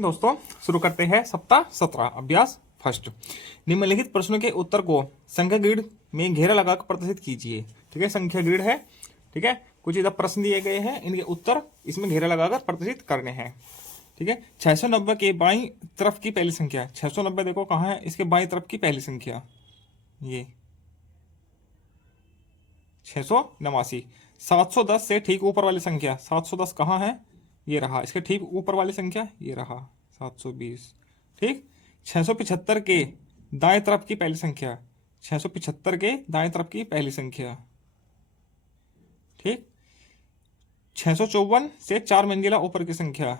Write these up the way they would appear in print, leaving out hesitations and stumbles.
दोस्तों शुरू करते हैं सप्ताह 17 अभ्यास फर्स्ट। निम्नलिखित प्रश्नों के उत्तर को संख्या ग्रिड में घेरा लगाकर प्रदर्शित कीजिए। ठीक है, संख्या ग्रिड है। ठीक है, कुछ इधर प्रश्न दिए गए हैं, इनके उत्तर इसमें घेरा लगाकर प्रदर्शित करने हैं। ठीक है, 690 के बाईं तरफ की पहली संख्या। 690 देखो कहाँ है, इसके बाईं तरफ की पहली संख्या ये 689। 710 से ठीक ऊपर वाली संख्या। 710 कहाँ है, ये रहा। इसके ठीक ऊपर वाली संख्या ये रहा 720। ठीक, 675 के दाएं तरफ की पहली संख्या। 675 के दाएं तरफ की पहली संख्या। ठीक, 654 से 4 मंजिला ऊपर की संख्या।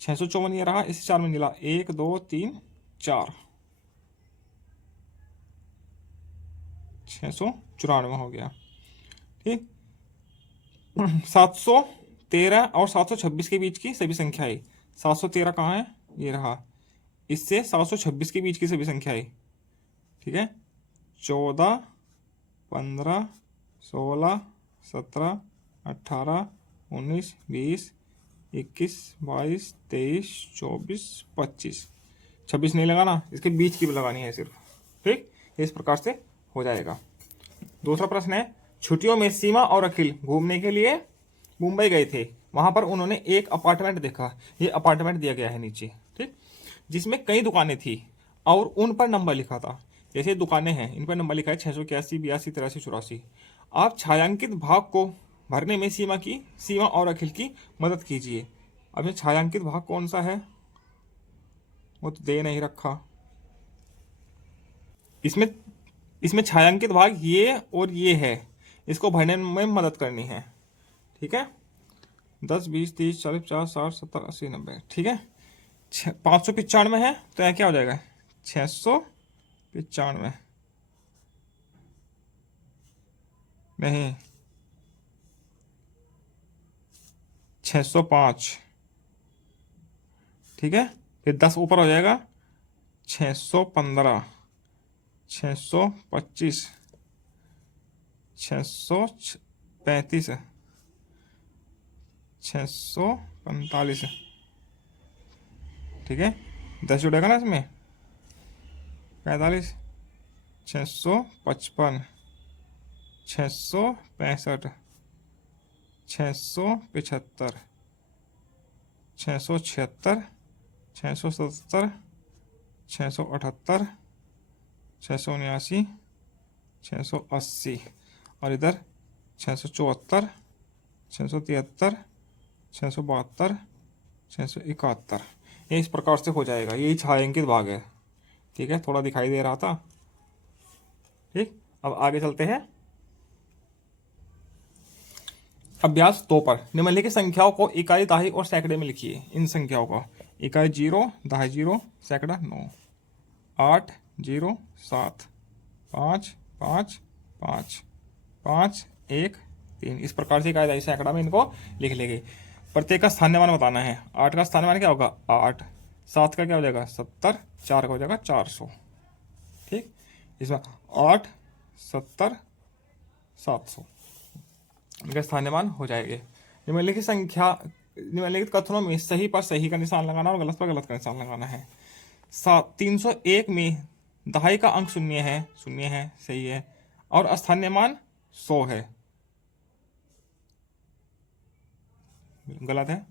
654 ये रहा, इसे 4 मंजिला 1 2 3 4। 694 हो गया। ठीक, 713 और 726 के बीच की सभी संख्याएं। 713 कहाँ है, ये रहा। इससे 726 के बीच की सभी संख्याएं। ठीक है, 14 15 16 17 18 19 20 21 22 23 24 25। 26 नहीं लगाना, इसके बीच की भी लगानी है सिर्फ। ठीक, इस प्रकार से हो जाएगा। दूसरा प्रश्न है, छुट्टियों में सीमा और अखिल घूमने के लिए मुंबई गए थे। वहां पर उन्होंने एक अपार्टमेंट देखा। ये अपार्टमेंट दिया गया है नीचे। ठीक, जिसमें कई दुकानें थी और उन पर नंबर लिखा था। जैसे दुकानें हैं, इन पर नंबर लिखा है 681 82 83 84। आप छायांकित भाग को भरने में सीमा और अखिल की मदद कीजिए। अब ये छायांकित भाग कौन सा है, वो तो दे नहीं रखा। इसमें इसमें छायांकित भाग ये और ये है, इसको भरने में मदद करनी है। ठीक है, 10 20 30 40 50 60 70 80 90। ठीक है, 595 है तो यहाँ क्या हो जाएगा, 695 नहीं 605। ठीक है, फिर 10 ऊपर हो जाएगा 615 625 635 645। ठीक है, 10 जुड़ेगा ना इसमें, 45 655 665 675 676 677 678 679 680 और इधर 674 673 672 671। ये इस प्रकार से हो जाएगा। यही छायांकित भाग है। ठीक है, थोड़ा दिखाई दे रहा था। ठीक, अब आगे चलते हैं अभ्यास 2 पर। निम्नलिखित संख्याओं को इकाई, दहाई और सैकड़े में लिखिए। इन संख्याओं को इकाई 0 दहाई 0 सैकड़ा 9 8 0 7 5 5 5 5 1 3। इस प्रकार से इकाई, दहाई, सैकड़ा में इनको लिख लेंगे। प्रत्येक का स्थान्यमान बताना है। 8 का स्थान्यमान क्या होगा 8, 7 का क्या हो जाएगा 70, 4 का हो जाएगा 400। ठीक, इसमें 8 70 700 इनका स्थान्यमान हो जाएंगे। निम्नलिखित कथनों में सही पर सही का निशान लगाना और गलत पर गलत का निशान लगाना है। 301 में दहाई का अंक शून्य है, सही है, और स्थान्यमान 100 है, गलत है।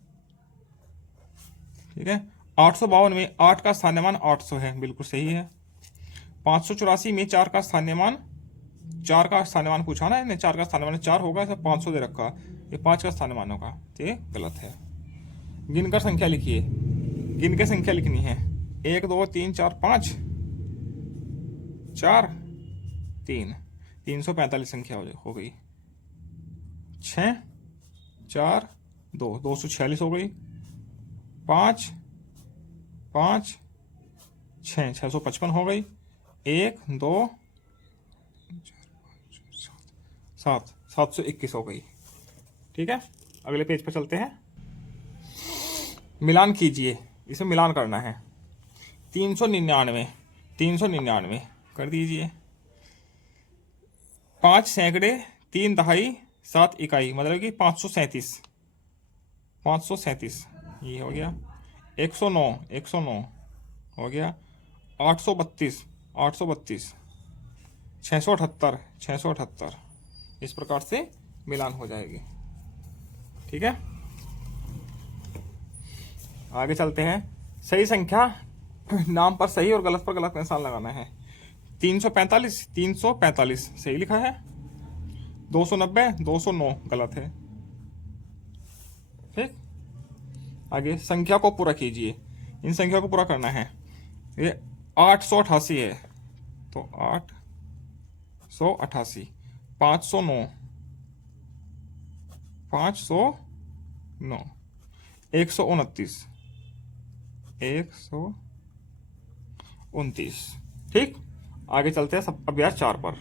ठीक है, 852 में 8 का स्थान्यमान 800 है, बिल्कुल सही है। 584 में 4 का स्थान्यमान पूछा ना इन्हें, 4 का स्थान्यमान 4 होगा, ऐसा 500 दे रखा, ये 5 का स्थान्यमान होगा, तो ये गलत है। गिनकर संख्या लिखिए। गिन के संख्या लिखनी है। 1 2 3 4 5 4 3 345 संख्या हो गई। 6 4 2 246 हो गई। 5 5 6 655 हो गई। 1 2 7 721 हो गई। ठीक है, अगले पेज पर चलते हैं। मिलान कीजिए, इसमें मिलान करना है। 399 कर दीजिए। 5 सैकड़े 3 दहाई 7 इकाई, मतलब कि 537 ये हो गया। 109, 109 हो गया। 832, 832, 678, 678, इस प्रकार से मिलान हो जाएगी। ठीक है, आगे चलते हैं। सही संख्या नाम पर सही और गलत पर गलत निशान लगाना है। 345, 345 सही लिखा है। 290, 209 गलत है। ठीक, आगे संख्या को पूरा कीजिए। इन संख्या को पूरा करना है। ये 888 है, तो 888, 509, 509, 129, 129। ठीक, आगे चलते हैं सब अभ्यास 4 पर।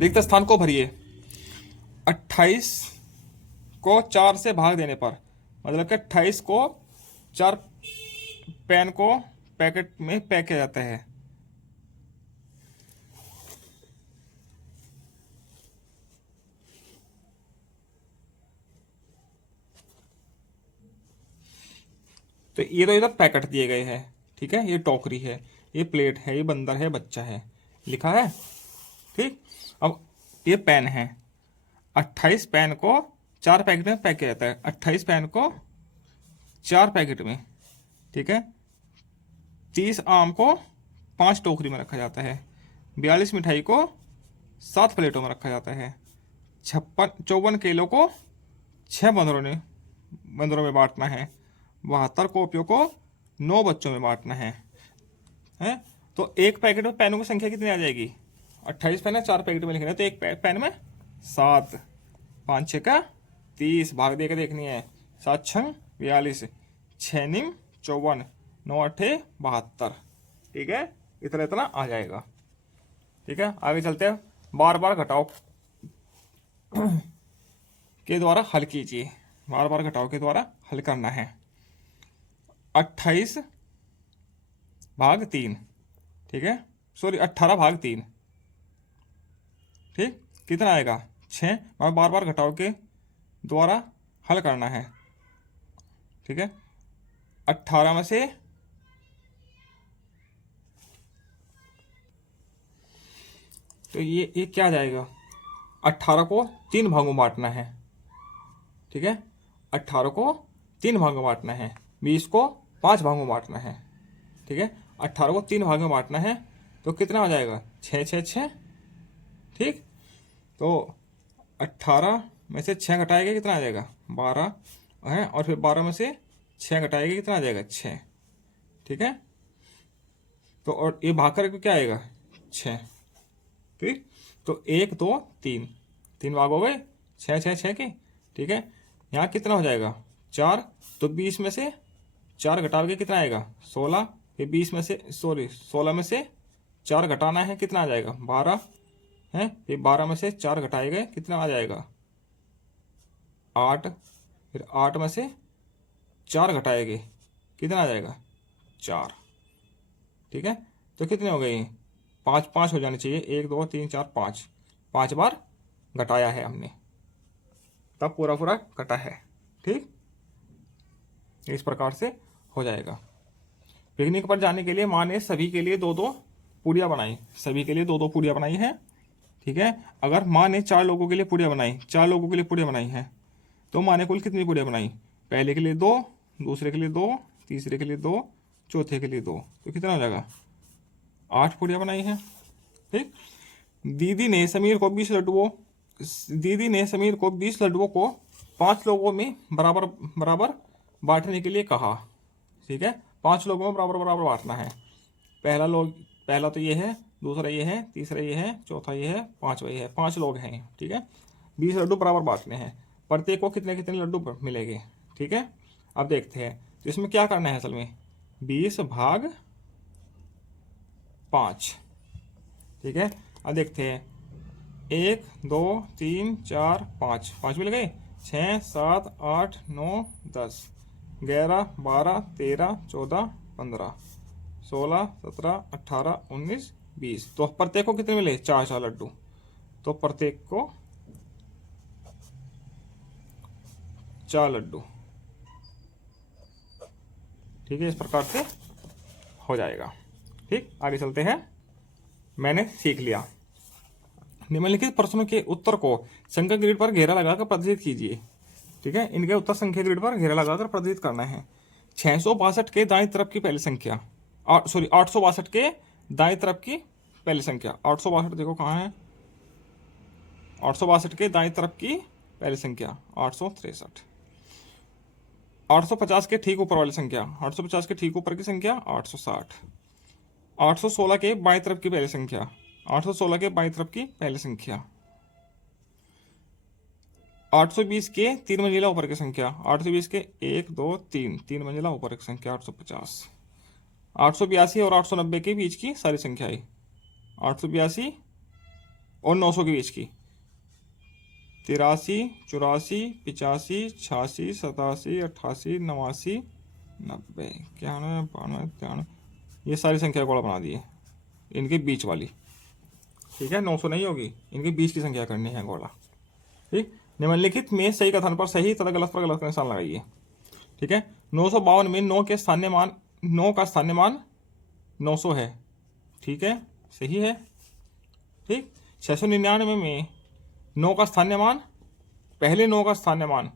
रिक्त स्थान को भरिए। 28 को 4 से भाग देने पर, मतलब कि 28 को 4 पेन को पैकेट में पैक किया जाता है। तो ये तो इधर पैकेट दिए गए हैं। ठीक है, ये टोकरी है, ये प्लेट है, ये बंदर है, बच्चा है, लिखा है। ठीक, अब ये पेन है। 28 पेन को 4 पैकेट में पैक किया जाता है। 28 पेन को 4 पैकेट में। ठीक है, 30 आम को 5 टोकरी में रखा जाता है। 42 मिठाई को 7 प्लेटों में रखा जाता है। 54 किलो को 6 बंदरों में बांटना है। 72 कॉपियों को 9 बच्चों में बांटना है। हैं? तो एक पैकेट में पेनों की संख्या कितनी आ जाएगी? 28 पेन है, 4 पैकेट में लिखना है, तो एक पेन में 7, 5 6 का 30, भाग दे के देखनी है। 7 6 42, 6 निम 54, 9 8 72। ठीक है, इतना इतना आ जाएगा। ठीक है, आगे चलते हैं। बार बार घटाओ के द्वारा हल कीजिए। बार बार घटाओ के द्वारा हल करना है। 28 भाग 3, ठीक है, सॉरी 18 भाग 3। ठीक, कितना आएगा? 6। और बार बार घटाओ के द्वारा हल करना है। ठीक है, 18 में से तो ये क्या जाएगा? 18 को 3 भागों में बांटना है। ठीक है, 18 को 3 भागों में बांटना है। 20 को 5 भागों में बांटना है। ठीक है, 18 को 3 भागों में बांटना है, तो कितना हो जाएगा? 6 6 6। ठीक, तो 18 में से 6 घटाएगा कितना आ जाएगा? 12 है, और फिर 12 में से 6 घटाएगा कितना आ जाएगा? 6। ठीक है, तो और ये भाग कर क्या आएगा? 6। ठीक, तो 1 2 3, 3 भाग हो गए 6 6 6 के। ठीक है, यहाँ कितना हो जाएगा? 4। तो 20 में से 4 घटाओगे कितना आएगा? 16। फिर 20 में से 16 में से 4 घटाना है, कितना आ जाएगा? 12 है। फिर 12 में से 4 घटाएगा कितना आ जाएगा? 8। फिर 8 में से 4 घटाएंगे कितना आ जाएगा? 4। ठीक है, तो कितने हो गए? 5 5 हो जाने चाहिए। 1 2 3 4 5, 5 बार घटाया है हमने, तब पूरा पूरा घटा है। ठीक, इस प्रकार से हो जाएगा। पिकनिक पर जाने के लिए माँ ने सभी के लिए 2 2 पूड़ियाँ बनाई। सभी के लिए 2 2 पूड़ियाँ बनाई है। ठीक है, अगर माँ ने 4 लोगों के लिए पूड़ियाँ बनाई, 4 लोगों के लिए पूड़ियाँ बनाई हैं, तो माँ ने कुल कितनी पूड़ियाँ बनाई? पहले के लिए 2, दूसरे के लिए 2, तीसरे के लिए 2, चौथे के लिए 2, तो कितना हो जाएगा? 8 पूड़ियाँ बनाई हैं। ठीक, दीदी ने समीर को 20 लड्डुओं को 5 लोगों में बराबर बराबर बांटने के लिए कहा। ठीक है, 5 लोगों में बराबर बराबर बांटना है। पहला तो ये है, दूसरा ये है, तीसरा ये है, चौथा ये है, पांचवा ये है। 5 लोग हैं। ठीक है, 20 लड्डू बराबर बांटने हैं। प्रत्येक को कितने कितने लड्डू मिलेंगे? ठीक है, अब देखते हैं। तो इसमें क्या करना है असल में? 20 भाग 5। ठीक है, अब देखते हैं। 1 2 3 4 5, 5 मिल गए। 6 7 8 9 10 11 12 13 14 15 16 17 18 19 20। तो प्रत्येक को कितने मिले? 4 4 लड्डू। तो प्रत्येक को 4 लड्डू। ठीक है, इस प्रकार से हो जाएगा। ठीक, आगे चलते हैं। मैंने सीख लिया। निम्नलिखित प्रश्नों के उत्तर को संख्या ग्रिड पर घेरा लगाकर प्रदर्शित कीजिए। ठीक है, इनके उत्तर संख्या ग्रिड पर घेरा लगाकर प्रदर्शित करना है। 662 के दाएं तरफ की पहली संख्या, 862 के दाएं तरफ की पहली संख्या। 862 देखो कहाँ है, 862 के दाएं तरफ की पहली संख्या 863। 850 के ठीक ऊपर वाली संख्या, 850 के ठीक ऊपर की संख्या 860। 816 के बाएं तरफ की पहली संख्या, 816 के बाएं तरफ की पहली संख्या। 820 के 3 मंजिला ऊपर की संख्या, 820 के 1 2 3 3 मंजिला ऊपर की संख्या 850। 882 और 890 के बीच की सारी संख्याएं, 882 और 900 के बीच की 83 84 85 86 87 88 89 90 91 92 93, ये सारी संख्या गोला बना दिए, इनके बीच वाली। ठीक है, 900 नहीं होगी, इनके बीच की संख्या करनी है गोला। ठीक, निम्नलिखित में सही कथन पर सही तथा गलत पर गलत का निशान लगाइए। ठीक है, 952 में 9 के स्थानीय मान, 9 का स्थानीय मान 900 है। ठीक है, सही है। ठीक, 699 में 9 का स्थानीय मान, पहले 9 का स्थानीय मान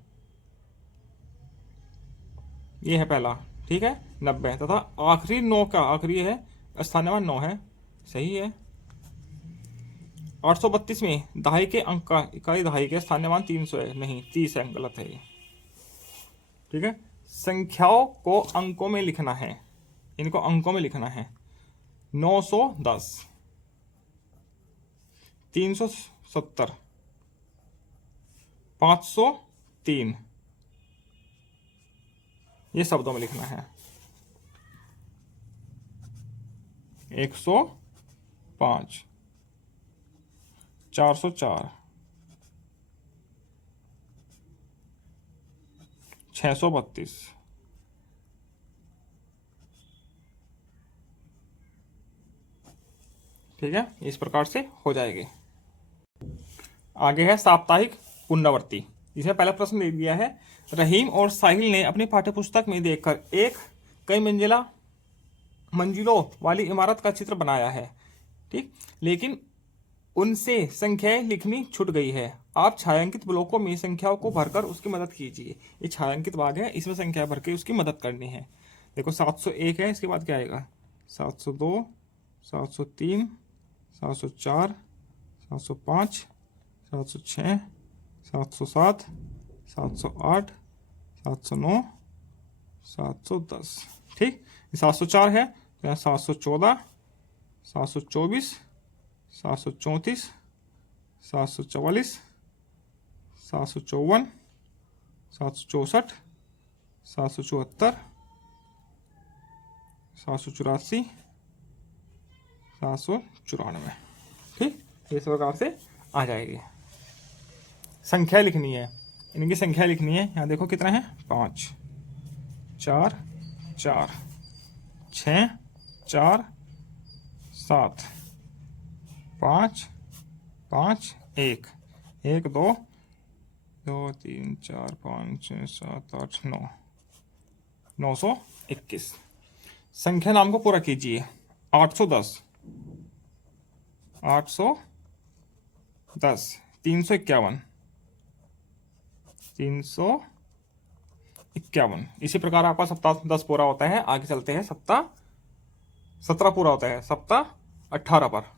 ये है पहला। ठीक है, 90 तथा आखिरी 9 का आखिरी है स्थानीय मान 9 है, सही है। 832 में दहाई के अंक का इकाई दहाई के स्थानीय मान 300 है, नहीं 30 है, गलत है ये। ठीक है, संख्याओं को अंकों में लिखना है, इनको अंकों में लिखना है। 910, 370, 503, ये शब्दों में लिखना है। 105, 404, 632, ठीक है, इस प्रकार से हो जाएगी। आगे है साप्ताहिक पुनरावृत्ति। इसमें पहला प्रश्न दे दिया है, रहीम और साहिल ने अपनी पाठ्यपुस्तक में देखकर एक कई मंजिलों वाली इमारत का चित्र बनाया है। ठीक, लेकिन उनसे संख्याएं लिखनी छूट गई है। आप छायांकित ब्लॉकों में संख्याओं को भरकर उसकी मदद कीजिए। ये छायांकित भाग है, इसमें संख्या भर के उसकी मदद करनी है। देखो 701 है, इसके बाद क्या आएगा, 702, 703, 704, 705, 706, 707, 708, 709, 710। ठीक, 704 है तो 714, 724, 734, 744, 754, 764, 774, 784, 794। ठीक, इस प्रकार से आ जाएगी। संख्या लिखनी है, इनकी संख्या लिखनी है। यहाँ देखो कितना है, 5 4 4 6 4 7 5 5 1 1 2 2 3 4 5 6 7 8 9 921। संख्या नाम को पूरा कीजिए। 810, 810, 351, 351। इसी प्रकार आपका सप्ताह 10 पूरा होता है। आगे चलते हैं, सप्ताह 17 पूरा होता है, सप्ताह 18 पर।